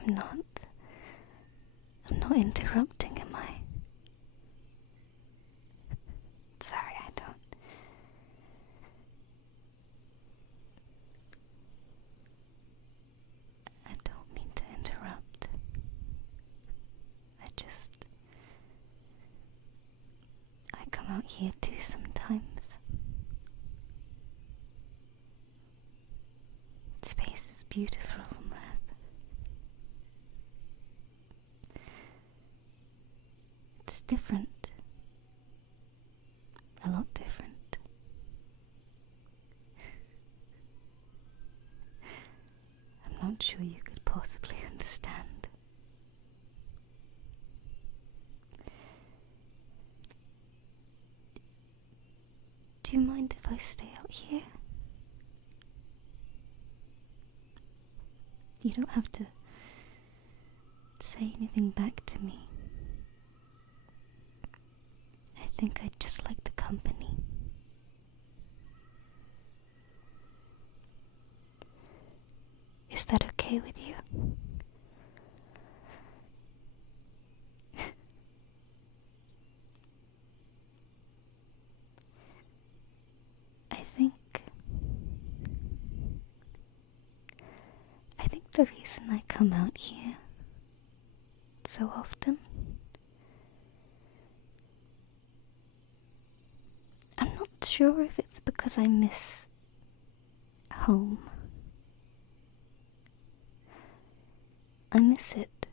I'm not interrupting, am I? Sorry, I don't mean to interrupt. I come out here too sometimes. Space is beautiful on Earth. It's different. A lot different. I'm not sure you could possibly understand. Do you mind if I stay out here? You don't have to say anything back to me. I think I'd just like the company. Is that okay with you? I think the reason I come out here so often, I'm not sure if it's because I miss home. I miss it.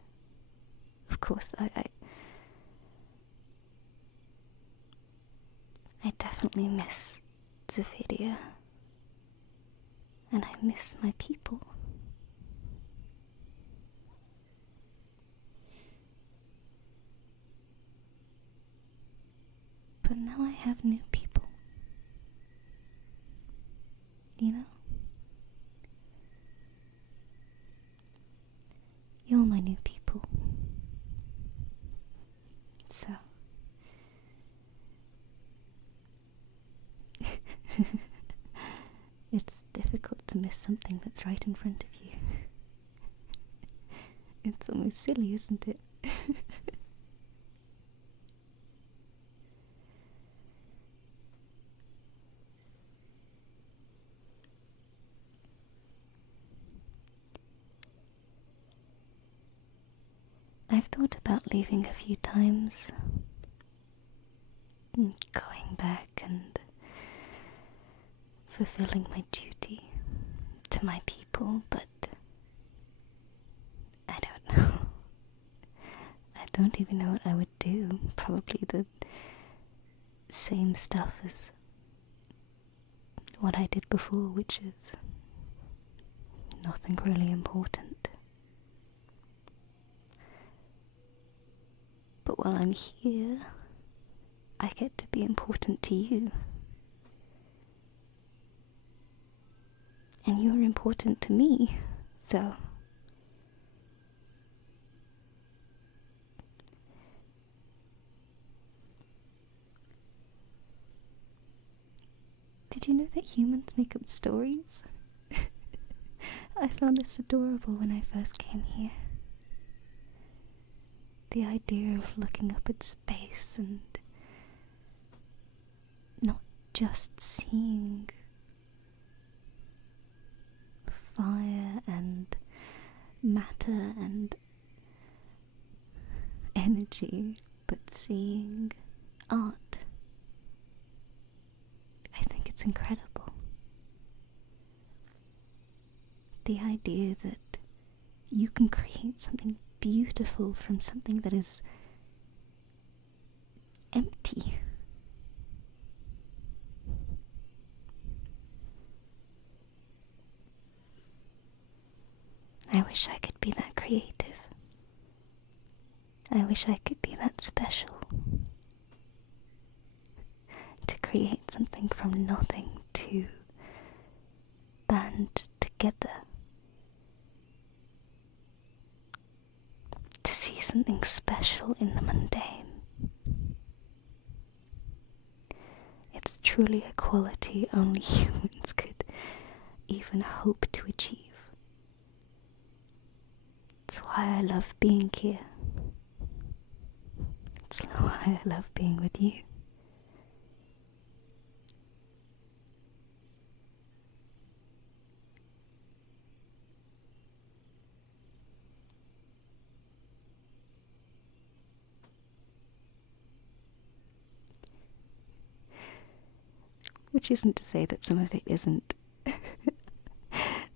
Of course, I definitely miss Zephyria. And I miss my people. But now I have new people. You know? You're my new people. So... it's difficult to miss something that's right in front of you. It's almost silly, isn't it? I've thought about leaving a few times, going back and fulfilling my duty to my people, but I don't know. I don't even know what I would do. Probably the same stuff as what I did before, which is nothing really important. But while I'm here, I get to be important to you. And you're important to me, so... Did you know that humans make up stories? I found this adorable when I first came here. The idea of looking up at space and not just seeing fire and matter and energy, but seeing art. I think it's incredible. The idea that you can create something beautiful from something that is empty. I wish I could be that creative. I wish I could be that special. To create something from nothing to band together. To see something special in the mundane. It's truly a quality only humans could even hope to achieve. It's why why I love being here. It's why I love being with you. Which isn't to say that some of it isn't.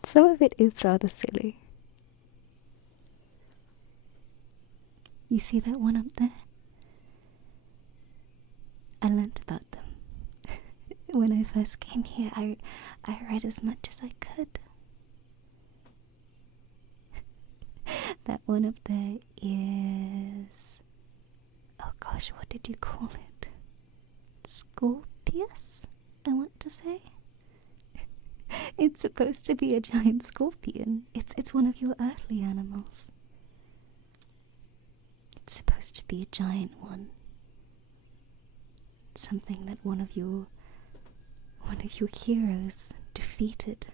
Some of it is rather silly. You see that one up there? I learnt about them. When I first came here, I read as much as I could. That one up there is... oh gosh, what did you call it? Scorpius, I want to say? It's supposed to be a giant scorpion. It's one of your earthly animals. It's supposed to be a giant one. It's something that one of your heroes defeated.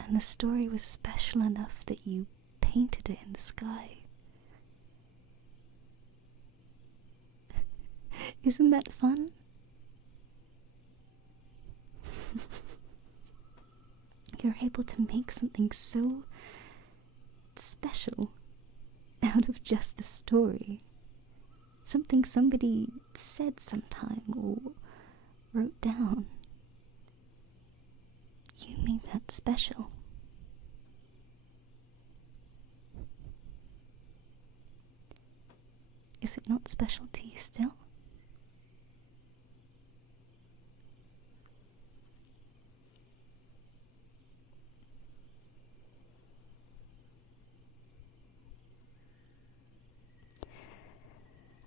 And the story was special enough that you painted it in the sky. Isn't that fun? You're able to make something so special out of just a story. Something somebody said sometime or wrote down. You made that special. Is it not special to you still?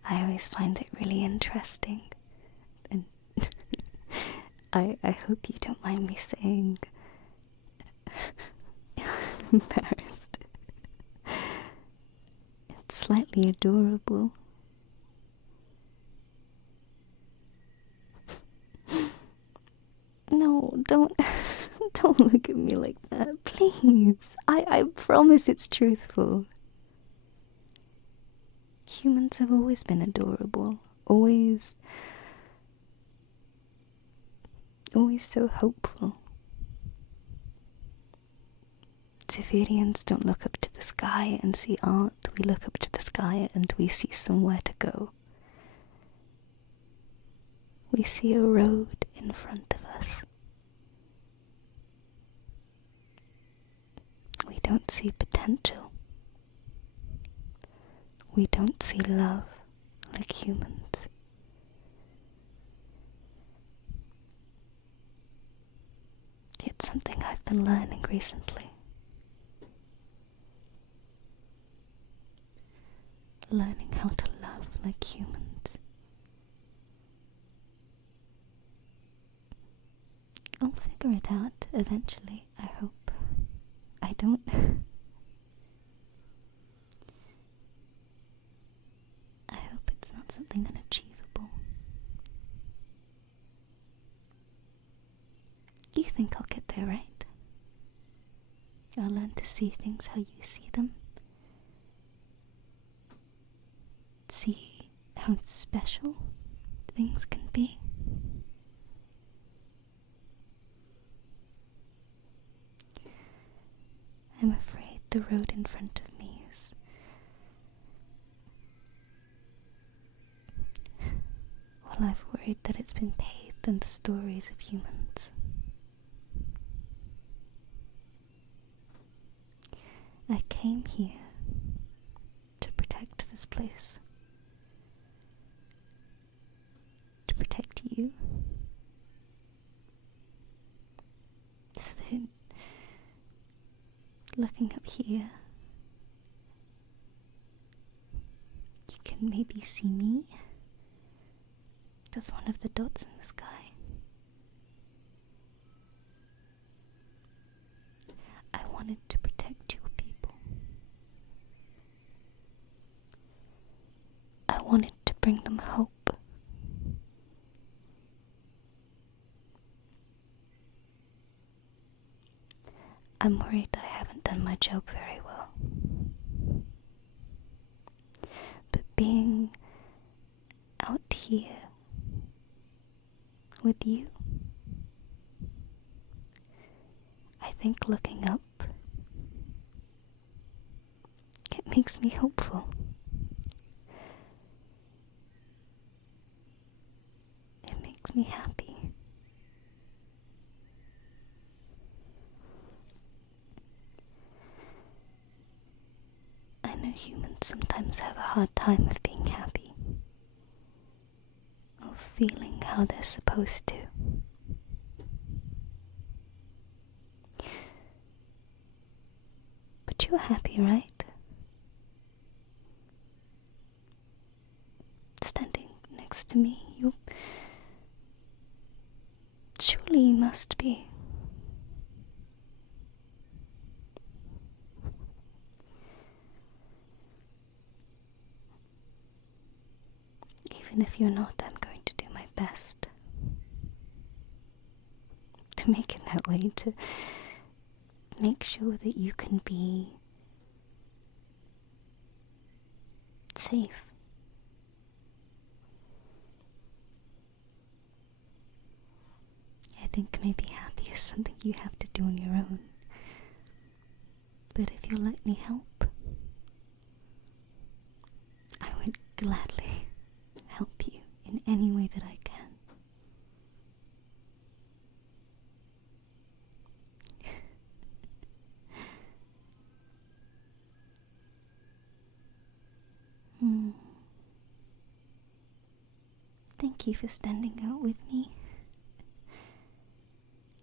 I always find it really interesting, and I hope you don't mind me saying embarrassed. It's slightly adorable. No, don't look at me like that, please. I promise it's truthful. Humans have always been adorable, always so hopeful. Civilians don't look up to the sky and see art, we look up to the sky and we see somewhere to go. We see a road in front of us. We don't see potential. We don't see love like humans. It's something I've been learning recently. Learning how to love like humans. I'll figure it out eventually, I hope. I don't... I hope it's not something unachievable. You think I'll get there, right? I'll learn to see things how you see them. See how special things can be. I'm afraid the road in front of me is... well, I've worried that it's been paved in the stories of humans. I came here to protect this place. To protect you. So that looking up here, you can maybe see me as one of the dots in the sky. I wanted to protect your people. I wanted to bring them hope. I'm worried I haven't done my job very well. here with you. I think looking up, it makes me hopeful. It makes me happy. I know humans sometimes have a hard time of being happy, of feeling how they're supposed to. But you're happy, right? Standing next to me, surely you must be. Even if you're not, I'm going to do my best to make it that way, to make sure that you can be safe. I think maybe happy is something you have to do on your own. But if you'll let me help, I would gladly help you in any way that I can. Thank you for standing out with me.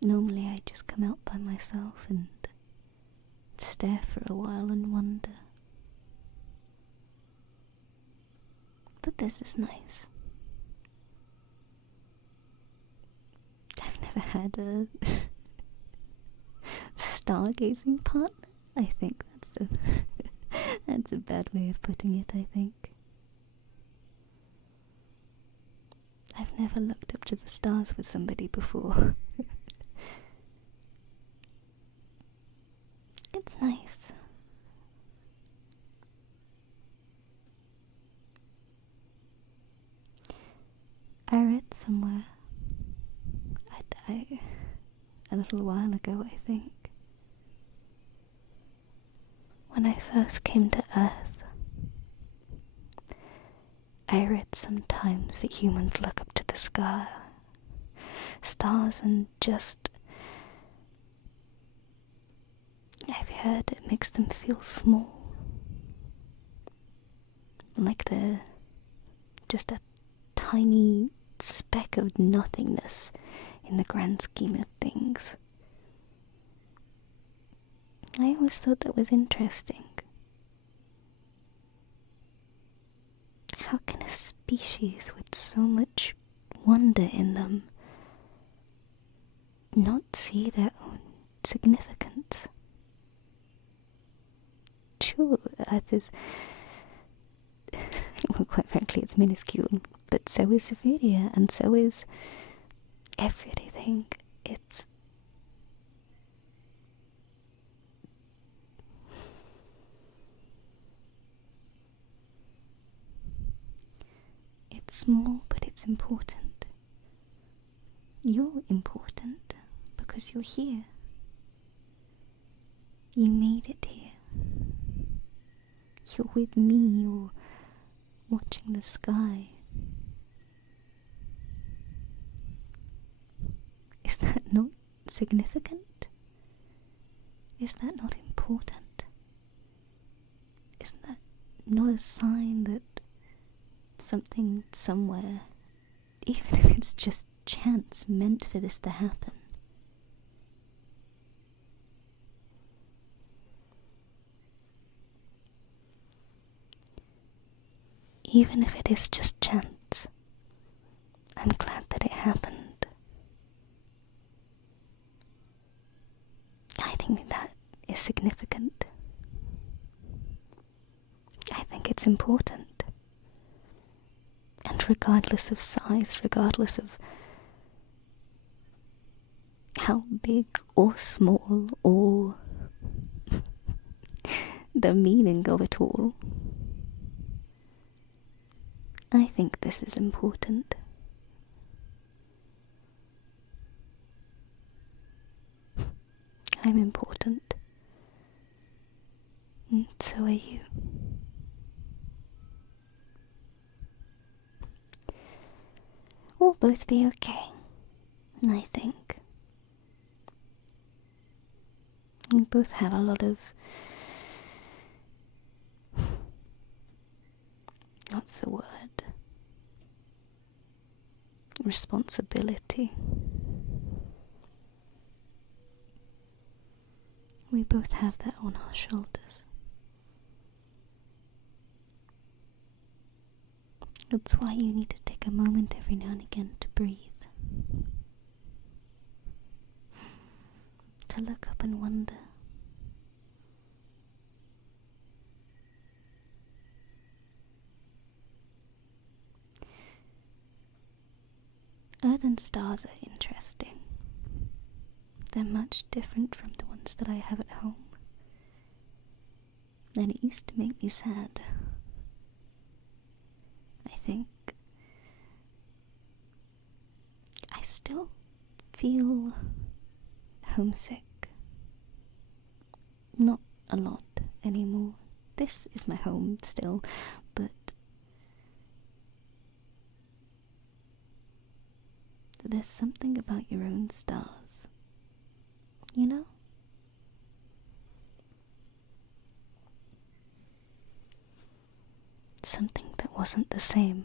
Normally I just come out by myself and stare for a while and wonder. But this is nice. I've never had a stargazing partner. I think that's a bad way of putting it, I think. I've never looked up to the stars with somebody before. It's nice. I read somewhere, a little while ago I think, when I first came to Earth, I read sometimes that humans look up to the sky, stars, and just, I've heard it makes them feel small, like they're just a tiny speck of nothingness in the grand scheme of things. I always thought that was interesting. How can a species with so much wonder in them not see their own significance? Sure, Earth is, well, quite frankly, it's minuscule, but so is SAFFIRE, and so is everything. It's small, but it's important. You're important because you're here. You made it here. You're with me, you're watching the sky. Is that not significant? Is that not important? Is that not a sign that something somewhere, even if it's just chance, meant for this to happen? Even if it is just chance, I'm glad that it happened. I think that is significant. I think it's important. And regardless of size, regardless of how big or small or the meaning of it all, I think this is important. I'm important. And so are you. We'll both be okay, I think. We both have a lot of... what's the word? Responsibility. We both have that on our shoulders. That's why you need to take a moment every now and again to breathe. To look up and wonder. Earth and stars are interesting. They're much different from the ones that I have at home. And it used to make me sad. I think I still feel homesick. Not a lot anymore. This is my home still, but there's something about your own stars, you know? Something that wasn't the same.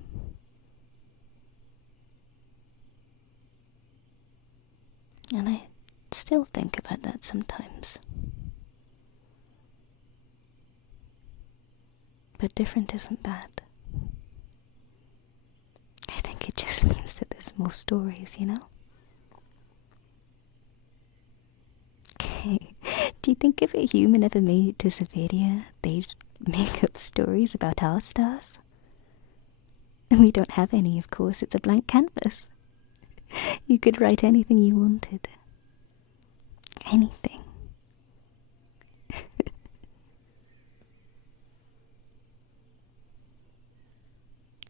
And I still think about that sometimes. But different isn't bad. I think it just means that there's more stories, you know? Okay, do you think if a human ever made it to SAFFIRE, they'd make up stories about our stars? We don't have any, of course, it's a blank canvas. You could write anything you wanted. Anything.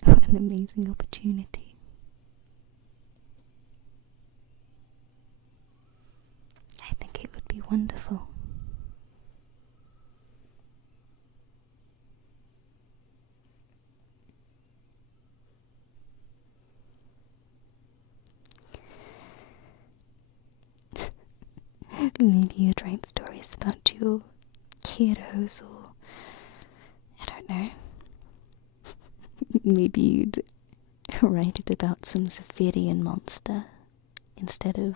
What an amazing opportunity. I think it would be wonderful. Maybe you'd write stories about your heroes, or I don't know. Maybe you'd write it about some Zephyrian monster instead of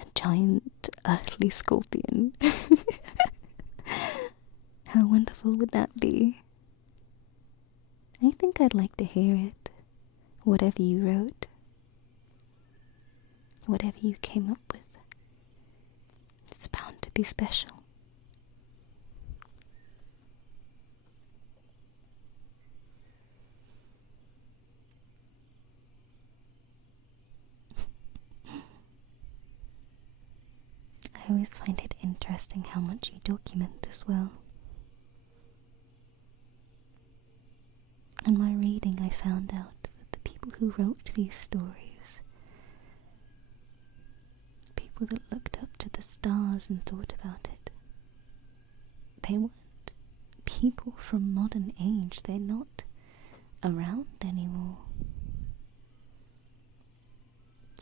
a giant earthly scorpion. How wonderful would that be? I think I'd like to hear it. Whatever you wrote. Whatever you came up with. It's bound to be special. I always find it interesting how much you document as well. In my reading, I found out that the people who wrote these stories, people that looked up to the stars and thought about it, they weren't people from modern age. They're not around anymore.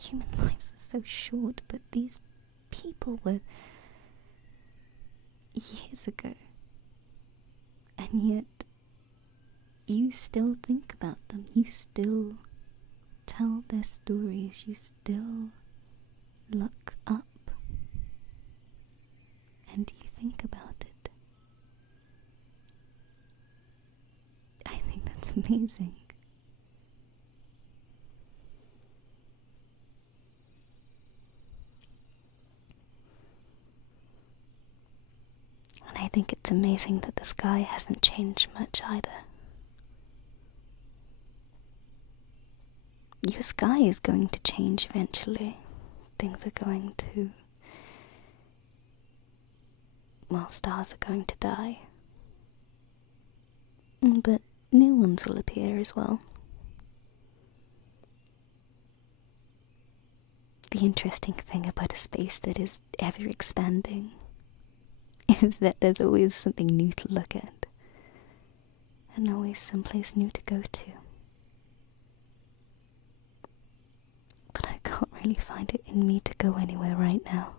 Human lives are so short, but these people were years ago, and yet you still think about them, you still tell their stories, you still look up and you think about it. I think that's amazing. And I think it's amazing that the sky hasn't changed much either. Your sky is going to change eventually. Things are going to... well, stars are going to die. But new ones will appear as well. The interesting thing about a space that is ever expanding is that there's always something new to look at, and always someplace new to go to. But I can't really find it in me to go anywhere right now.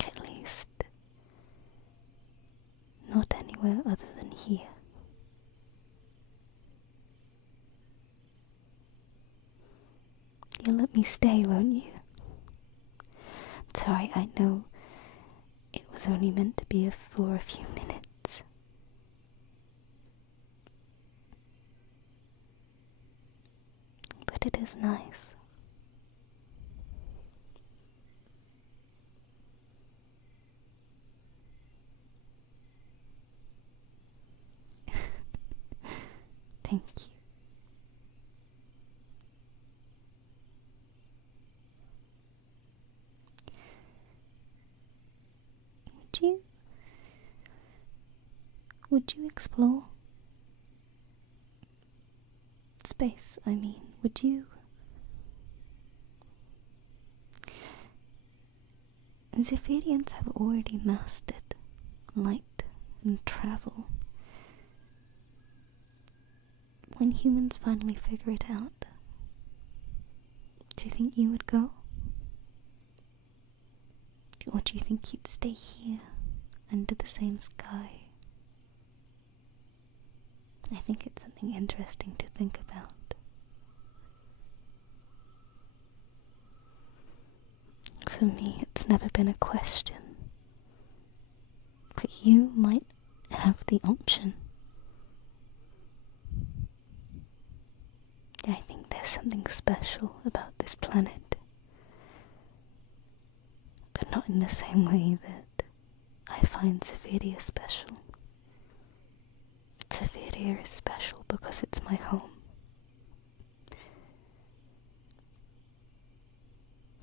At least, not anywhere other than here. You'll let me stay, won't you? Sorry, I know it was only meant to be for a few minutes. But it is nice. Thank you. Would you explore space? I mean, would you? Zephyrians have already mastered light and travel. When humans finally figure it out, do you think you would go? Or do you think you'd stay here, under the same sky? I think it's something interesting to think about. For me, it's never been a question. But you might have the option. I think there's something special about this planet. But not in the same way that I find Zephyria special. Zephyria is special because it's my home.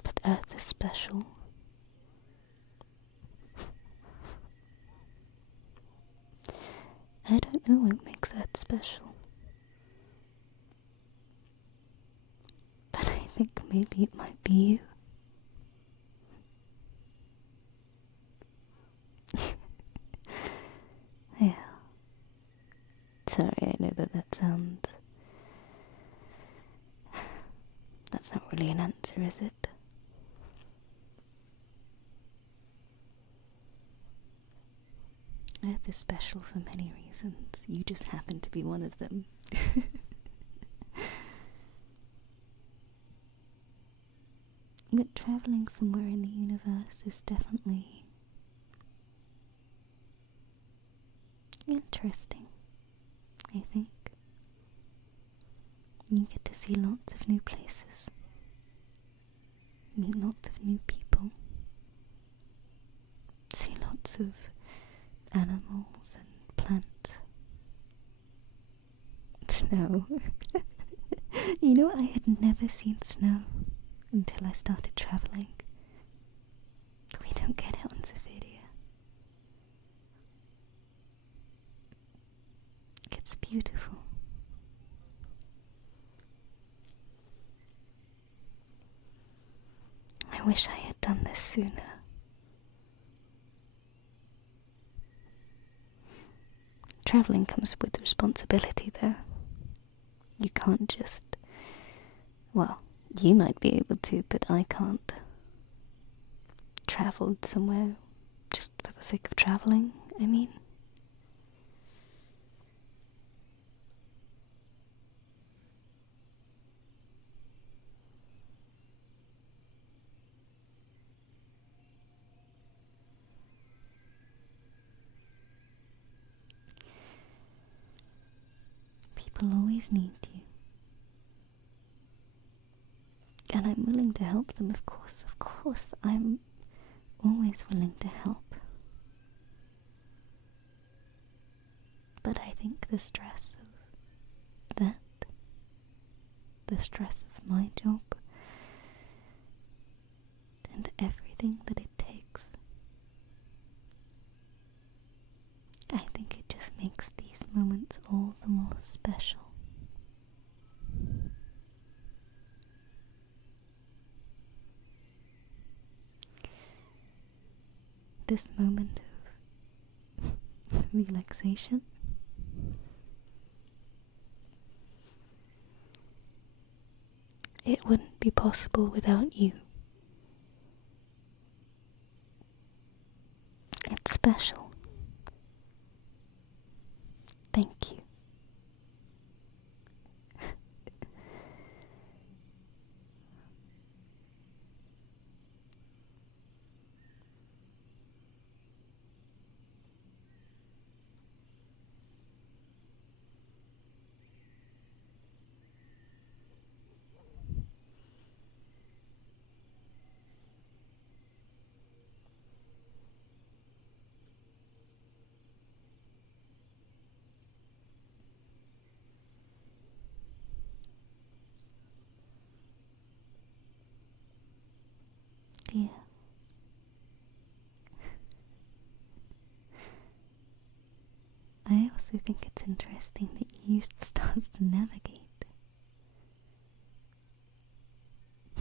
But Earth is special. I don't know what makes Earth special. But I think maybe it might be you. Yeah. Sorry, I know that sounds... That's not really an answer, is it? Earth is special for many reasons. You just happen to be one of them. But travelling somewhere in the universe is definitely interesting, I think. You get to see lots of new places, meet lots of new people, see lots of animals and plants. Snow. You know, I had never seen snow until I started travelling. We don't get it on Zephyria. It's beautiful. I wish I had done this sooner. Travelling comes with responsibility, though. You can't just... Well, you might be able to, but I can't. Travel somewhere just for the sake of travelling, I mean. People always need you. And I'm willing to help them, of course, I'm always willing to help. But I think the stress of that, the stress of my job, and everything that it takes, I think it just makes these moments all the more special. this moment of relaxation. It wouldn't be possible without you. It's special. Thank you. Yeah. I also think it's interesting that you used the stars to navigate.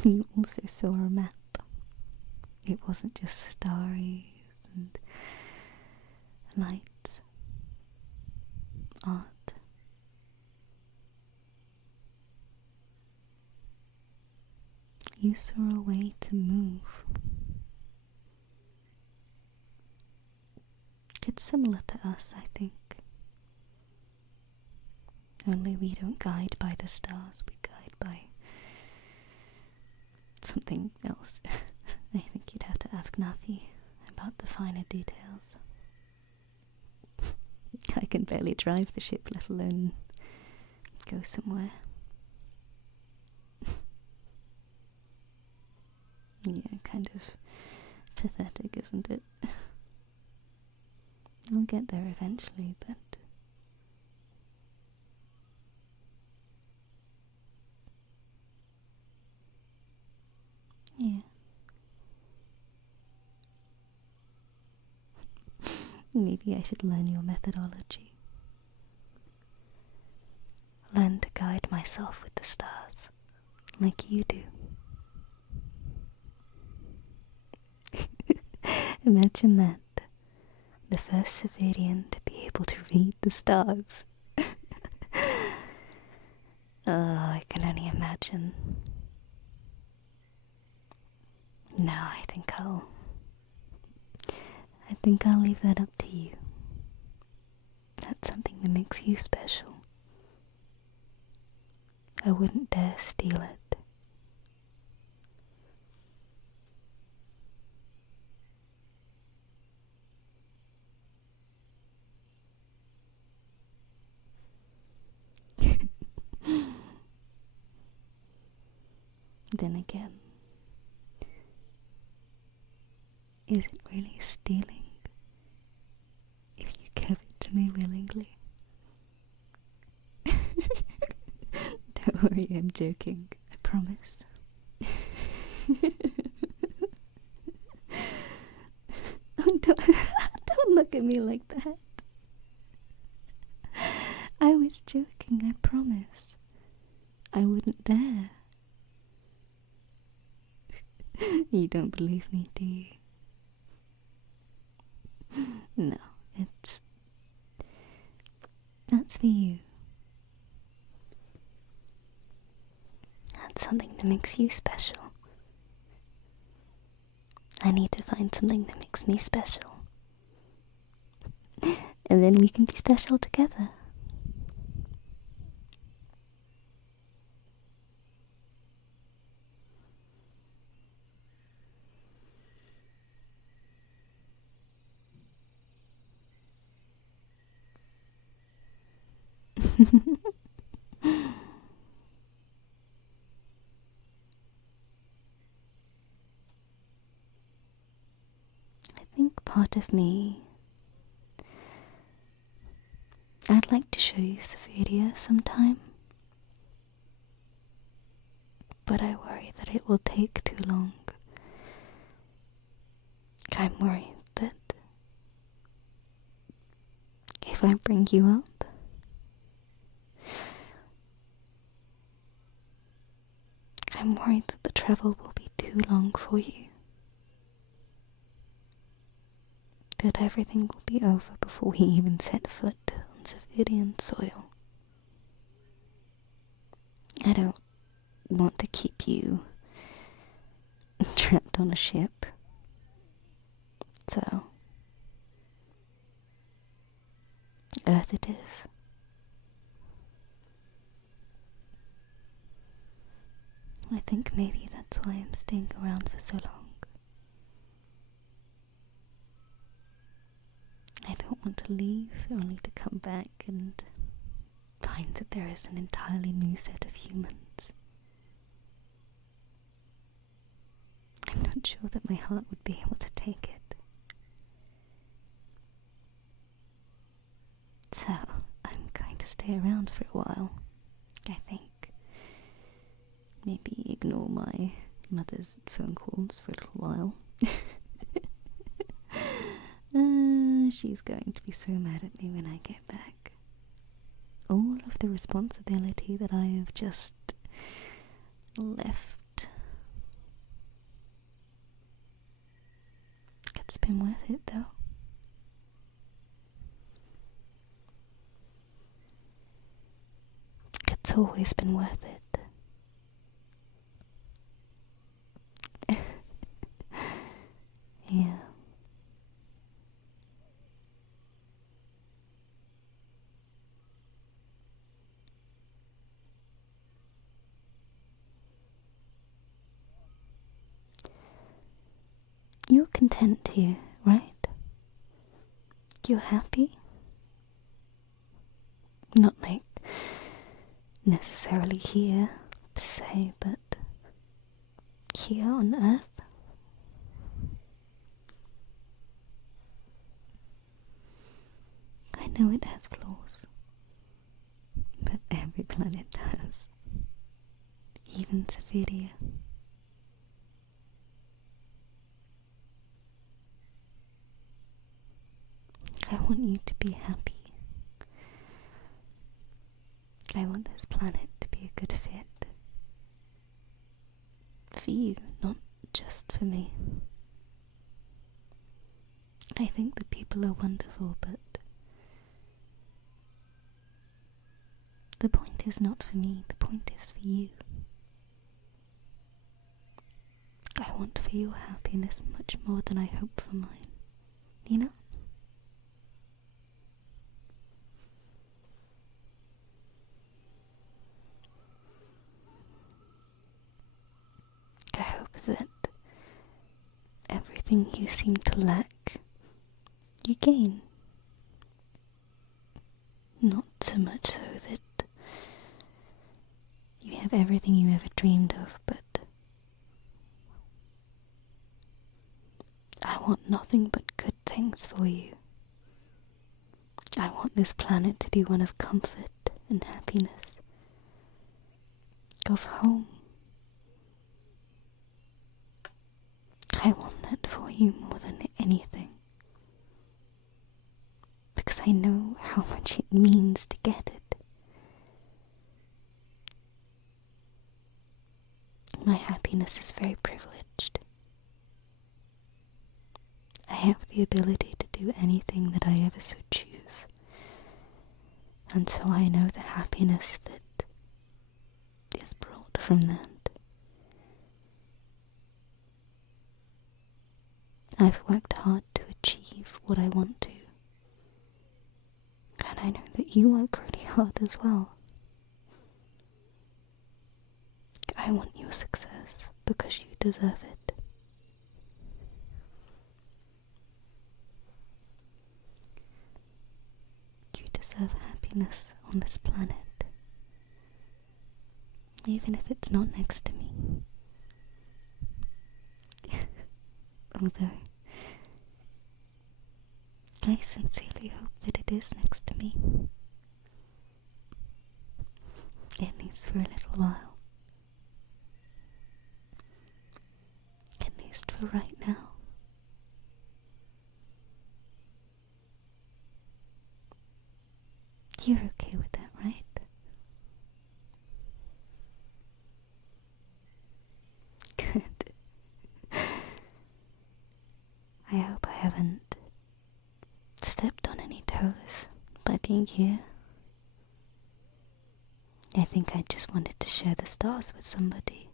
You also saw a map. It wasn't just starry and lights, art. You saw a way to move. It's similar to us, I think. Only we don't guide by the stars, we guide by something else. I think you'd have to ask Nafi about the finer details. I can barely drive the ship, let alone go somewhere. Yeah, kind of pathetic, isn't it? I'll get there eventually, but yeah. Maybe I should learn your methodology. Learn to guide myself with the stars, like you do. Imagine that. The first civilian to be able to read the stars. Oh, I can only imagine. No, I think I'll leave that up to you. That's something that makes you special. I wouldn't dare steal it. Then again, is it really stealing if you give it to me willingly? Don't worry, I'm joking, I promise. Don't look at me like that. I was joking, I promise. I wouldn't dare. You don't believe me, do you? No, that's for you. That's something that makes you special. I need to find something that makes me special. And then we can be special together. I think part of me, I'd like to show you SAFFIRE sometime, but I worry that it will take too long. I'm worried that if I bring you up, I'm worried that the travel will be too long for you. that everything will be over before he even set foot on civilian soil. I don't want to keep you trapped on a ship. So, Earth it is. I think maybe that's why I'm staying around for so long. I don't want to leave, only to come back and find that there is an entirely new set of humans. I'm not sure that my heart would be able to take it. So, I'm going to stay around for a while, I think. Maybe ignore my mother's phone calls for a little while. She's going to be so mad at me when I get back. All of the responsibility that I have just left. It's been worth it though. It's always been worth it. Yeah. You're content here, right? You're happy? Not like necessarily here, per se, but here on Earth? I know it has flaws, but every planet does. Even SAFFIRE. I want you to be happy. I want this planet to be a good fit. For you, not just for me. I think the people are wonderful, but the point is not for me, the point is for you. I want for your happiness much more than I hope for mine, you know? I hope that everything you seem to lack, you gain. Not so much so that you have everything you ever dreamed of, but I want nothing but good things for you. I want this planet to be one of comfort and happiness, of home. I want that for you more than anything, because I know how much it means to get it. My happiness is very privileged. I have the ability to do anything that I ever so choose, and so I know the happiness that is brought from that. I've worked hard to achieve what I want to, and I know that you work really hard as well. I want your success because you deserve it. You deserve happiness on this planet, even if it's not next to me. Although, I sincerely hope that it is next to me. At least for a little while. At least for right now. You're okay with that, right? Good. I hope I haven't being here. I think I just wanted to share the stars with somebody.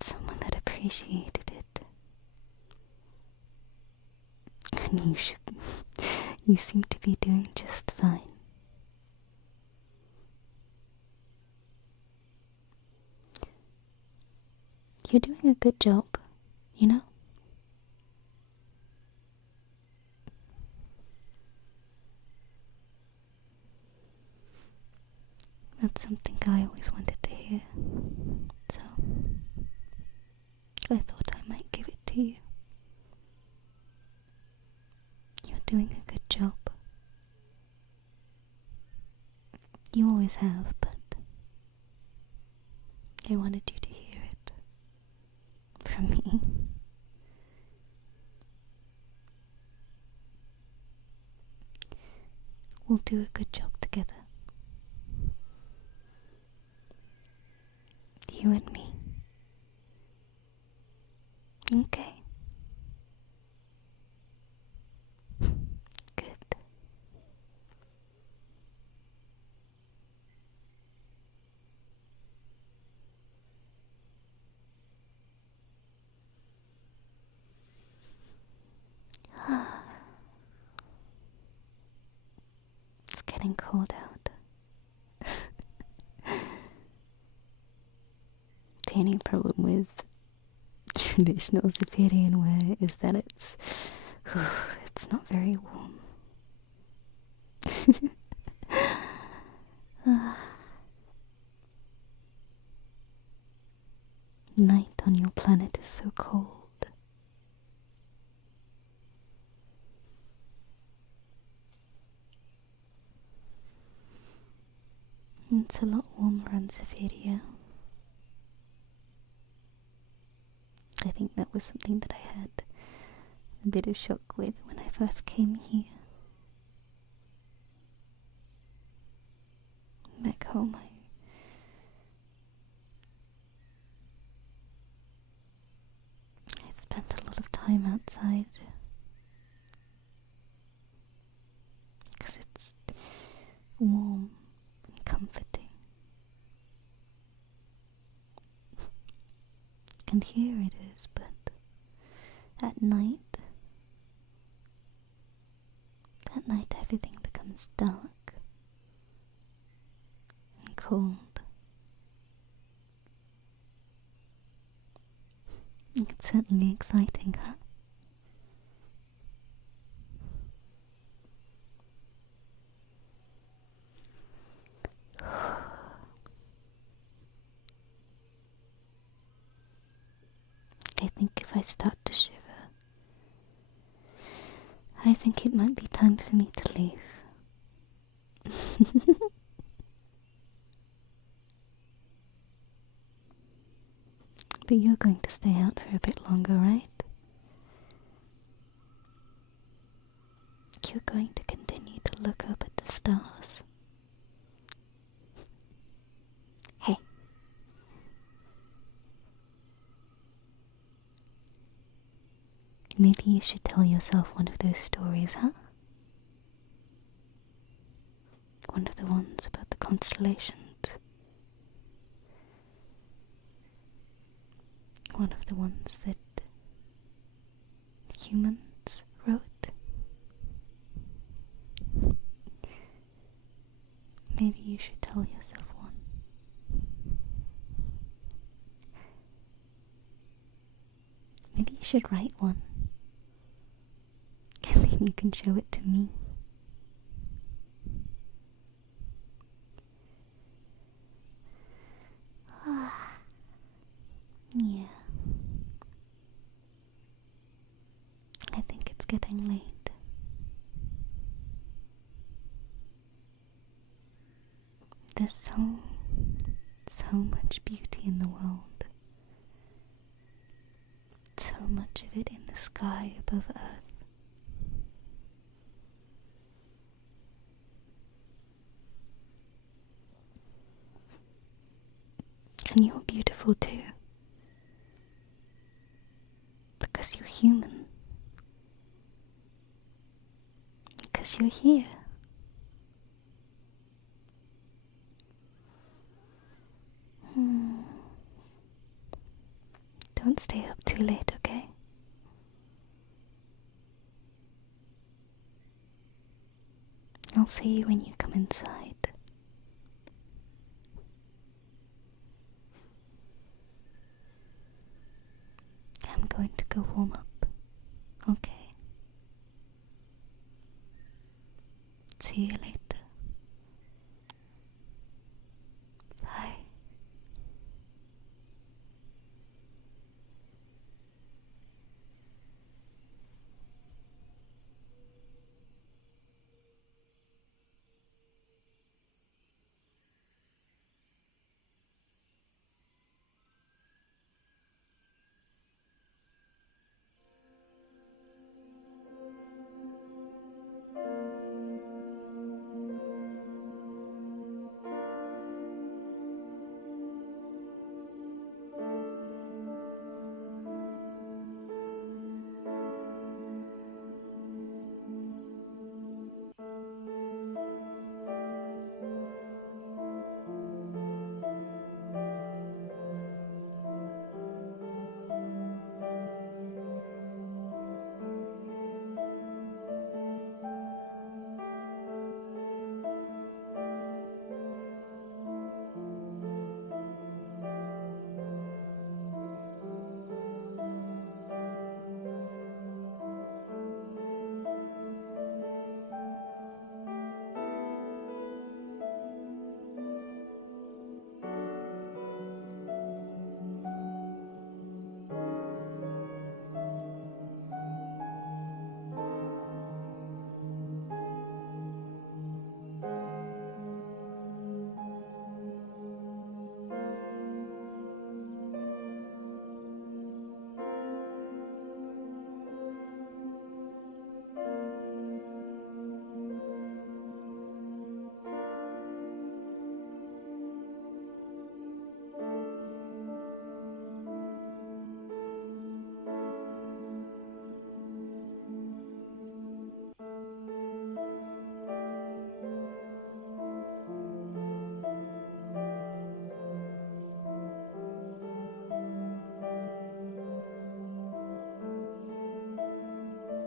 Someone that appreciated it. And you seem to be doing just fine. You're doing a good job, you know? That's something I always wanted to hear, so I thought I might give it to you. You're doing a good job. You always have, but I wanted you to hear it from me. We'll do a good job together. You and me. Okay. Good. It's getting cold out. The only problem with traditional civilian wear is that it's not very warm. Night on your planet is so cold. It's a lot warmer on Saphiria. I think that was something that I had a bit of shock with when I first came here. Back home, I spent a lot of time outside because it's warm and comforting. And here it is, but at night everything becomes dark and cold. It's certainly exciting, huh? I think if I start to shiver, I think it might be time for me to leave. But you're going to stay out for a bit longer, right? You're going to continue to look up at the stars. Hey. Maybe you should tell yourself one of those stories, huh? One of the ones about the constellations. One of the ones that humans wrote. Maybe you should tell yourself one. Maybe you should write one. And then you can show it to me. Yeah. I think it's getting late. There's so much beauty in the world. So much of it in the sky above Earth. And you're beautiful too. Because you're human. Because you're here. Don't stay up too late, okay? I'll see you when you come inside. I'm going to go warm up, okay? See you later.